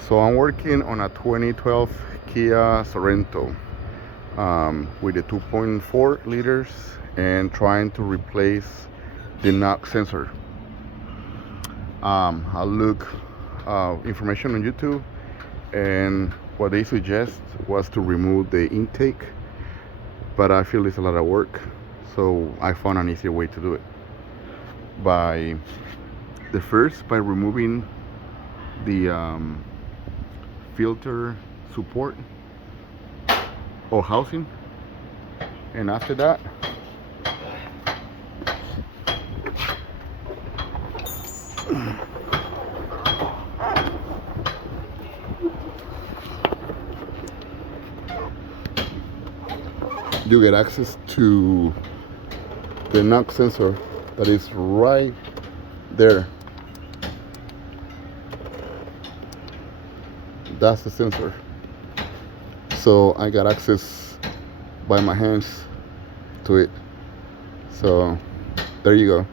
So I'm working on a 2012 Kia Sorento with the 2.4 liters and trying to replace the knock sensor. I look information on YouTube, and what they suggest was to remove the intake, but I feel it's a lot of work, so I found an easier way to do it. By by removing the filter support or housing, and after that you get access to the knock sensor that is right there. That's the sensor. So I got access by my hands to it. So there you go.